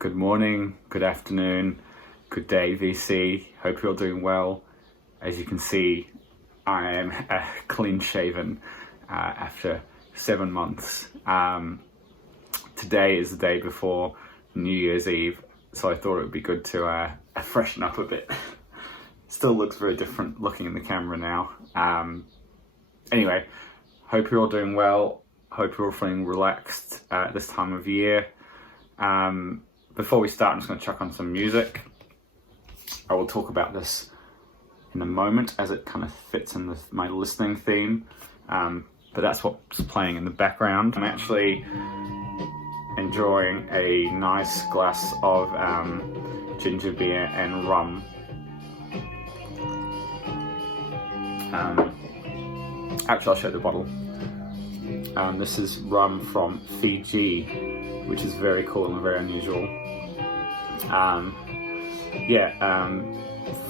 Good morning, good afternoon, good day, VC. Hope you're doing well. As you can see, I am clean shaven after 7 months. Today is the day before New Year's Eve, so I thought it would be good to freshen up a bit. Still looks very different looking in the camera now. Anyway, hope you're all doing well. Hope you're all feeling relaxed at this time of year. Before we start, I'm just going to chuck on some music. I will talk about this in a moment as it kind of fits in with my listening theme, but that's what's playing in the background. I'm actually enjoying a nice glass of ginger beer and rum. Actually, I'll show the bottle. This is rum from Fiji, which is very cool and very unusual.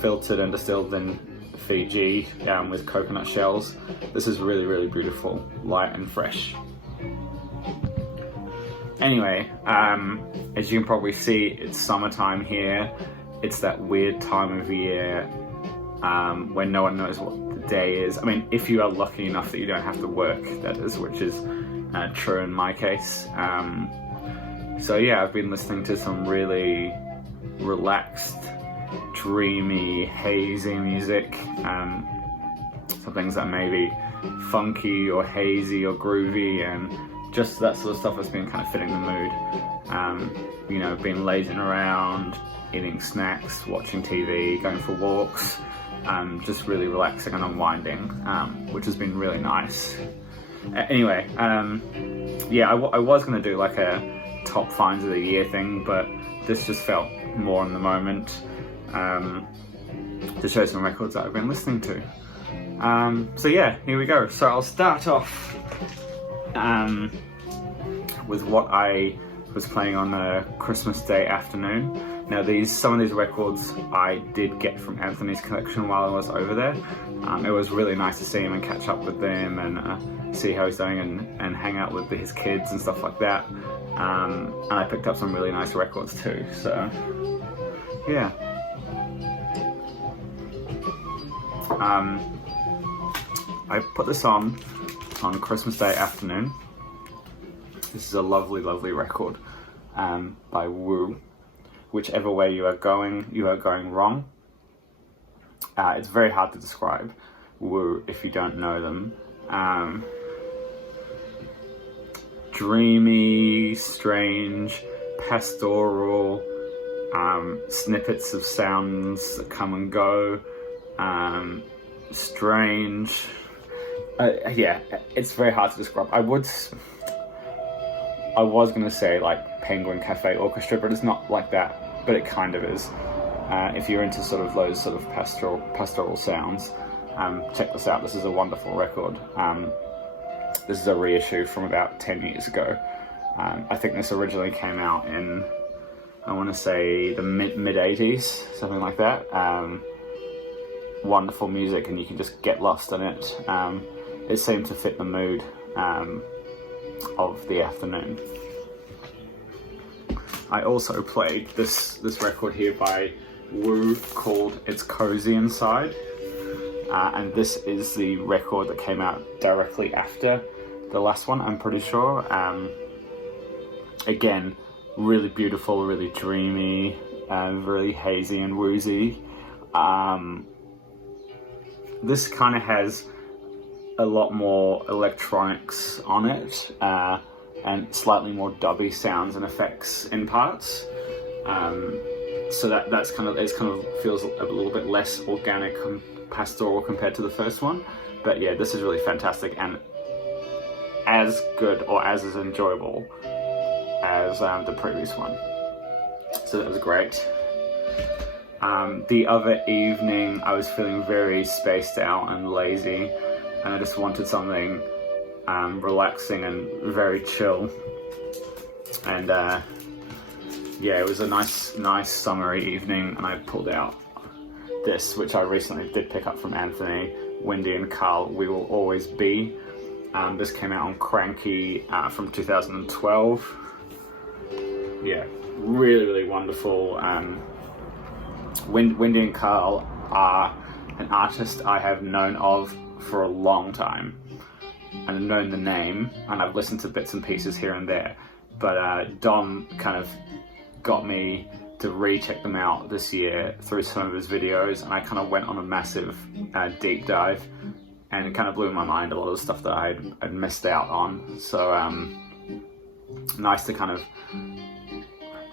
Filtered and distilled in Fiji with coconut shells. This is really, really beautiful, light and fresh. Anyway, as you can probably see, it's summertime here. It's that weird time of year when no one knows what the day is. I mean, if you are lucky enough that you don't have to work, that is, which is true in my case. So yeah, I've been listening to some really relaxed, dreamy, hazy music. Some things that may be funky or hazy or groovy, and just that sort of stuff has been kind of fitting the mood. Been lazing around, eating snacks, watching TV, going for walks, just really relaxing and unwinding, which has been really nice. Anyway, I was going to do like a top finds of the year thing, but this just felt more in the moment to show some records that I've been listening to. So yeah, here we go. So I'll start off with what I was playing on a Christmas Day afternoon. Now some of these records I did get from Anthony's collection while I was over there. It was really nice to see him and catch up with them and see how he's doing and hang out with his kids and stuff like that. And I picked up some really nice records too, so yeah. I put this on Christmas Day afternoon. This is a lovely, lovely record by Woo. Whichever way you are going wrong. It's very hard to describe Woo if you don't know them. Dreamy, strange, pastoral, snippets of sounds that come and go, strange. It's very hard to describe. I was going to say like Penguin Cafe Orchestra, but it's not like that, but it kind of is. If you're into sort of those sort of pastoral sounds, check this out. This is a wonderful record. This is a reissue from about 10 years ago. I think this originally came out in, I want to say, the mid-80s, something like that. Wonderful music, and you can just get lost in it. It seemed to fit the mood of the afternoon. I also played this record here by Woo called It's Cozy Inside. And this is the record that came out directly after the last one, I'm pretty sure. Again, really beautiful, really dreamy, really hazy and woozy. This kind of has a lot more electronics on it, and slightly more dubby sounds and effects in parts. So that's kind of feels a little bit less organic and pastoral compared to the first one. But yeah, this is really fantastic and as good or as enjoyable as the previous one. So that was great. The other evening I was feeling very spaced out and lazy, and I just wanted something relaxing and very chill. And it was a nice summery evening, and I pulled out this, which I recently did pick up from Anthony, Wendy and Carl, We Will Always Be. This came out on Cranky from 2012. yeah, really wonderful. Wendy and Carl are an artist I have known of for a long time, and I've known the name, and I've listened to bits and pieces here and there, but Dom kind of got me to recheck them out this year through some of his videos, and I kind of went on a massive deep dive, and it kind of blew my mind, a lot of the stuff that I'd missed out on. So nice to kind of,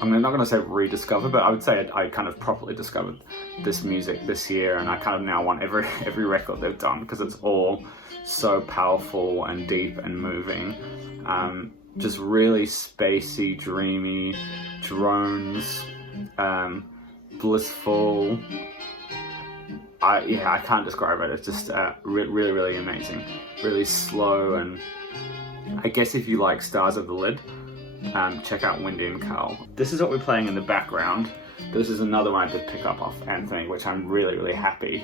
I'm not going to say rediscover, but I would say I kind of properly discovered this music this year, and I kind of now want every record they've done, because it's all so powerful and deep and moving. Just really spacey, dreamy, drones, blissful. I can't describe it. It's just really amazing. Really slow, and I guess if you like Stars of the Lid, check out Wendy and Carl. This is what we're playing in the background. This is another one I did pick up off Anthony, which I'm really happy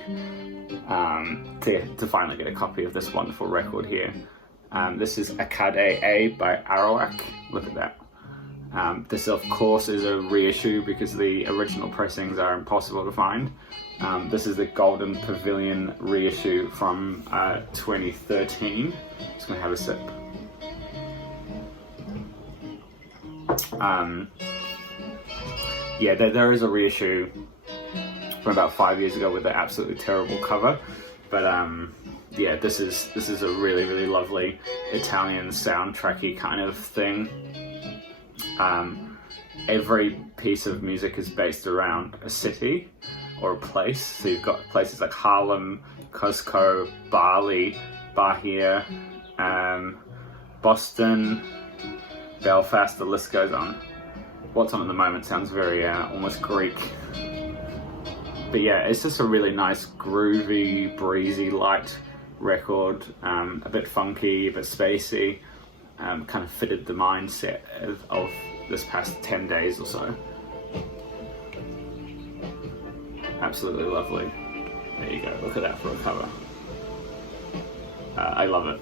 to finally get a copy of this wonderful record here. This is Akade A by Arawak. Look at that. This of course is a reissue because the original pressings are impossible to find. This is the Golden Pavilion reissue from 2013. Just gonna have a sip. Yeah, there is a reissue from about 5 years ago with an absolutely terrible cover, but yeah, this is a really lovely Italian soundtracky kind of thing. Every piece of music is based around a city or a place. So you've got places like Harlem, Cusco, Bali, Bahia, Boston, Belfast, the list goes on. What's on at the moment sounds very almost Greek. But yeah, it's just a really nice, groovy, breezy, light record. A bit funky, a bit spacey. Kind of fitted the mindset of this past 10 days or so. Absolutely lovely. There you go, look at that for a cover. I love it.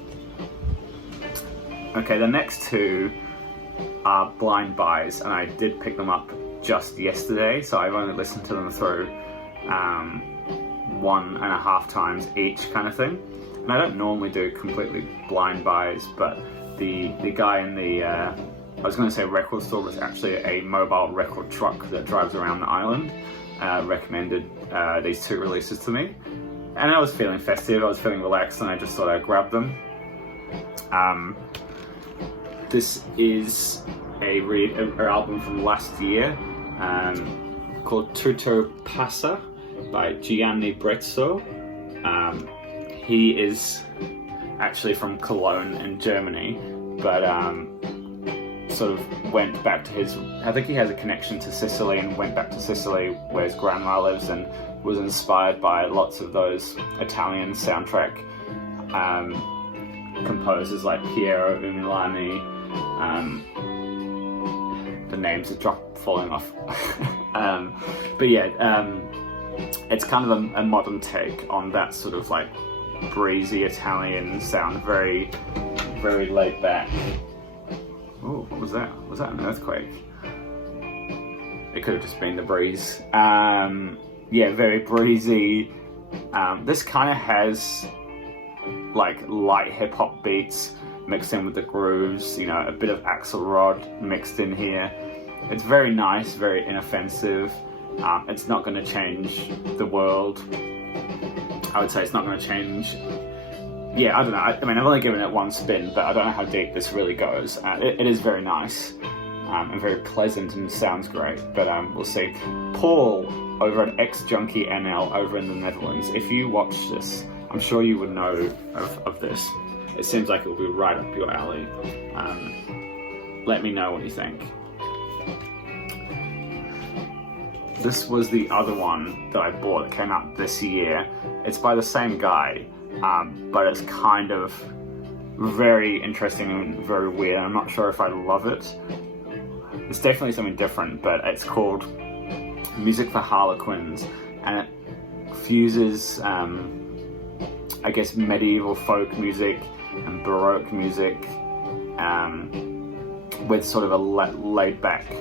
Okay, the next two are Blind Buys, and I did pick them up just yesterday, so I've only listened to them through 1.5 times each kind of thing. And I don't normally do completely blind buys, but the guy in the, I was going to say record store, but it's actually a mobile record truck that drives around the island, recommended these two releases to me. And I was feeling festive, I was feeling relaxed, and I just thought I'd grab them. This is an album from last year called Tutto Passa by Gianni Brezzo. He is actually from Cologne in Germany, but sort of went back to his, I think he has a connection to Sicily, and went back to Sicily where his grandma lives, and was inspired by lots of those Italian soundtrack composers like Piero Umiliani. The names are falling off. But yeah, it's kind of a modern take on that sort of like breezy Italian sound, very laid back. Oh, what was that? Was that an earthquake? It could have just been the breeze. Yeah, very breezy. This kind of has like light hip hop beats mixed in with the grooves, you know, a bit of Axelrod mixed in here. It's very nice, very inoffensive. It's not going to change the world. I would say it's not going to change. Yeah, I don't know. I mean, I've only given it one spin, but I don't know how deep this really goes. It is very nice and very pleasant and sounds great, but we'll see. Paul over at X Junkie NL over in the Netherlands, if you watch this, I'm sure you would know of this. It seems like it will be right up your alley. Let me know what you think. This was the other one that I bought that came out this year. It's by the same guy, but it's kind of very interesting and very weird. I'm not sure if I love it. It's definitely something different, but it's called Music for Harlequins, and it fuses, I guess, medieval folk music and Baroque music with sort of a laid-back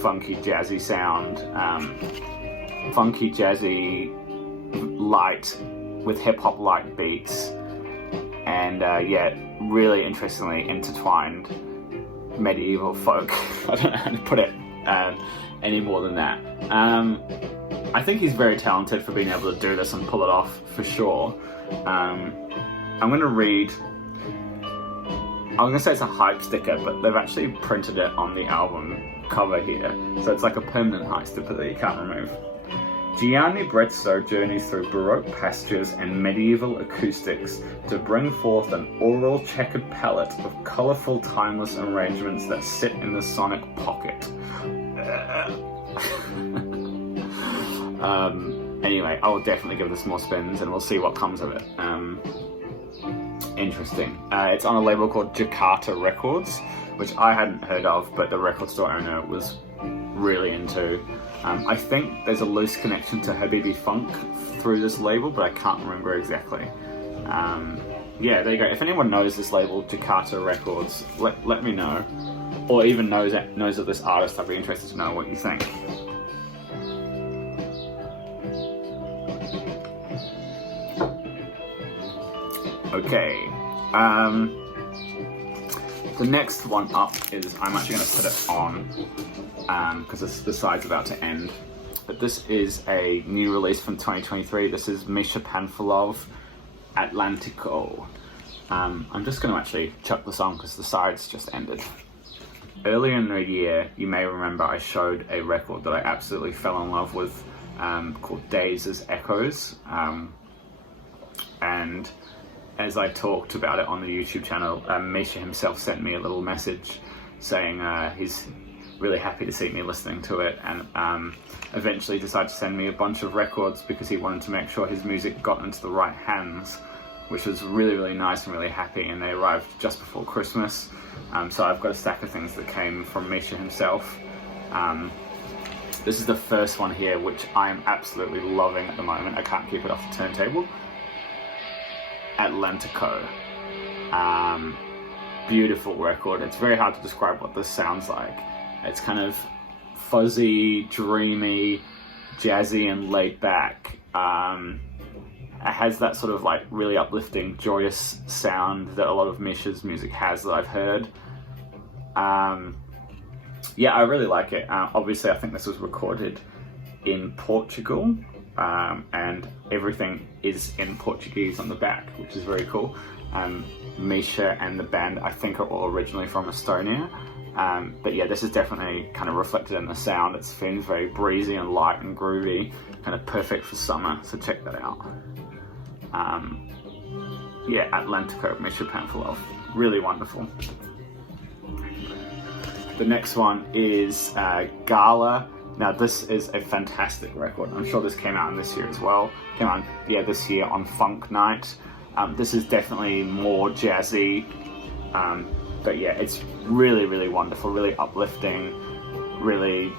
funky jazzy sound, funky jazzy light with hip-hop light beats, and yeah, really interestingly intertwined medieval folk. I don't know how to put it any more than that. I think he's very talented for being able to do this and pull it off, for sure. I'm going to read, I'm going to say it's a hype sticker, but they've actually printed it on the album cover here, so it's like a permanent hype sticker that you can't remove. Gianni Brezzo journeys through Baroque pastures and medieval acoustics to bring forth an aural checkered palette of colourful, timeless arrangements that sit in the sonic pocket. Anyway, I will definitely give this more spins and we'll see what comes of it. Interesting. It's on a label called Jakarta Records, which I hadn't heard of, but the record store owner was really into. I think there's a loose connection to Habibi Funk through this label, but I can't remember exactly. Yeah, there you go. If anyone knows this label, Jakarta Records, let me know. Or even knows of this artist, I'd be interested to know what you think. Okay. The next one up is, I'm actually going to put it on because the side's about to end. But this is a new release from 2023. This is Misha Panfilov, Atlantico. I'm just going to actually chuck this on because the side's just ended. Earlier in the year, you may remember I showed a record that I absolutely fell in love with called Days as Echoes. And as I talked about it on the YouTube channel, Misha himself sent me a little message saying he's really happy to see me listening to it, and eventually decided to send me a bunch of records because he wanted to make sure his music got into the right hands, which was really, really nice and really happy, and they arrived just before Christmas. So I've got a stack of things that came from Misha himself. This is the first one here, which I am absolutely loving at the moment. I can't keep it off the turntable. Atlantico. Beautiful record. It's very hard to describe what this sounds like. It's kind of fuzzy, dreamy, jazzy and laid back. It has that sort of like really uplifting, joyous sound that a lot of Misha's music has that I've heard. Yeah, I really like it. Obviously, I think this was recorded in Portugal, and everything is in Portuguese on the back, which is very cool. Misha and the band, I think, are all originally from Estonia. But yeah, this is definitely kind of reflected in the sound. It seems very breezy and light and groovy, kind of perfect for summer, so check that out. Yeah, Atlantico, Misha Panfilov, really wonderful. The next one is Gala. Now this is a fantastic record. I'm sure this came out this year as well. Came out, yeah, this year on Funk Night. This is definitely more jazzy, but yeah, it's really, really wonderful, really uplifting, really,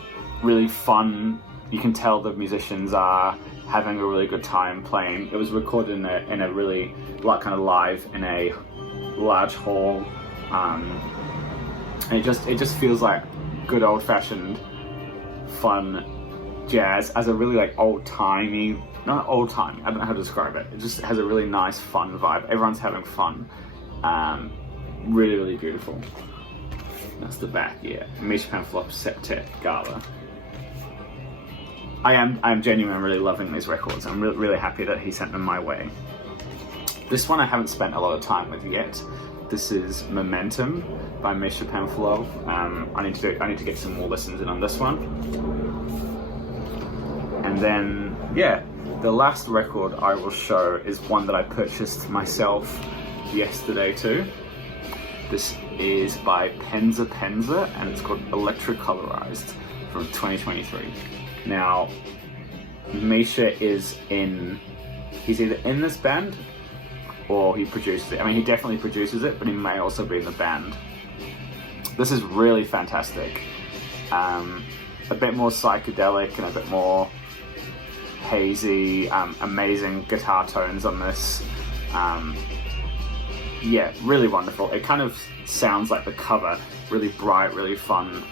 really fun. You can tell the musicians are having a really good time playing. It was recorded in a really, like, kind of live in a large hall, and it just feels like good old-fashioned fun jazz as a really like old-timey, not old-timey, I don't know how to describe it. It just has a really nice fun vibe. Everyone's having fun. Really, really beautiful. That's the back, yeah. Misha Panfilov Septet Gala. I'm genuinely really loving these records. I'm really happy that he sent them my way. This one I haven't spent a lot of time with yet. This is Momentum by Misha Panfilov. I need to get some more listens in on this one. And then, yeah, the last record I will show is one that I purchased myself yesterday too. This is by Penza Penza, and it's called Electrocolorized from 2023. Now, Misha he's either in this band or he produces it. I mean, he definitely produces it, but he may also be in the band. This is really fantastic. A bit more psychedelic and a bit more hazy, amazing guitar tones on this. Yeah, really wonderful. It kind of sounds like the cover, really bright, really fun,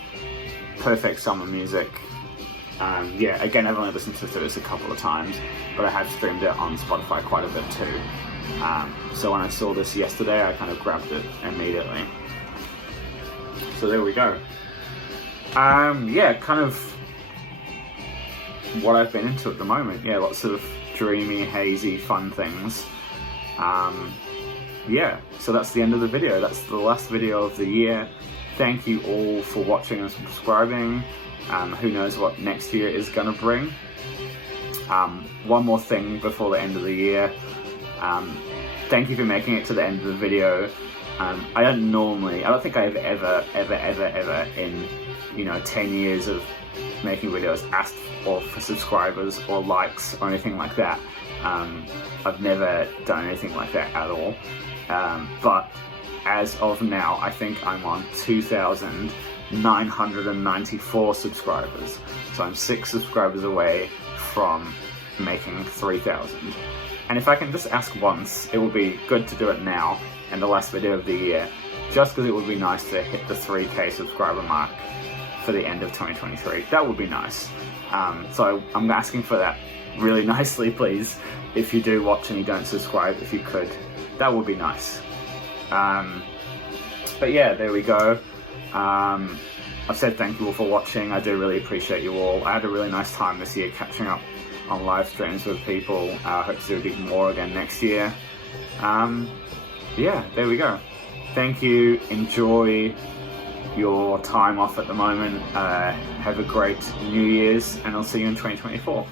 perfect summer music. Yeah, again, I've only listened to this a couple of times, but I have streamed it on Spotify quite a bit too. So when I saw this yesterday, I kind of grabbed it immediately. So there we go. Yeah, kind of what I've been into at the moment. Yeah, lots of dreamy, hazy, fun things. Yeah, so that's the end of the video. That's the last video of the year. Thank you all for watching and subscribing. Who knows what next year is gonna bring. One more thing before the end of the year. Thank you for making it to the end of the video. I don't think I've ever in 10 years of making videos asked for subscribers or likes or anything like that. I've never done anything like that at all. But as of now, I think I'm on 2,994 subscribers. So I'm 6 subscribers away from making 3,000. And if I can just ask once, it would be good to do it now in the last video of the year, just because it would be nice to hit the 3K subscriber mark for the end of 2023. That would be nice. So I'm asking for that really nicely, please. If you do watch and you don't subscribe, if you could, that would be nice. But yeah, there we go. I've said thank you all for watching. I do really appreciate you all. I had a really nice time this year catching up on live streams with people. I hope to do a bit more again next year. Yeah, there we go. Thank you. Enjoy your time off at the moment. Have a great New Year's, and I'll see you in 2024.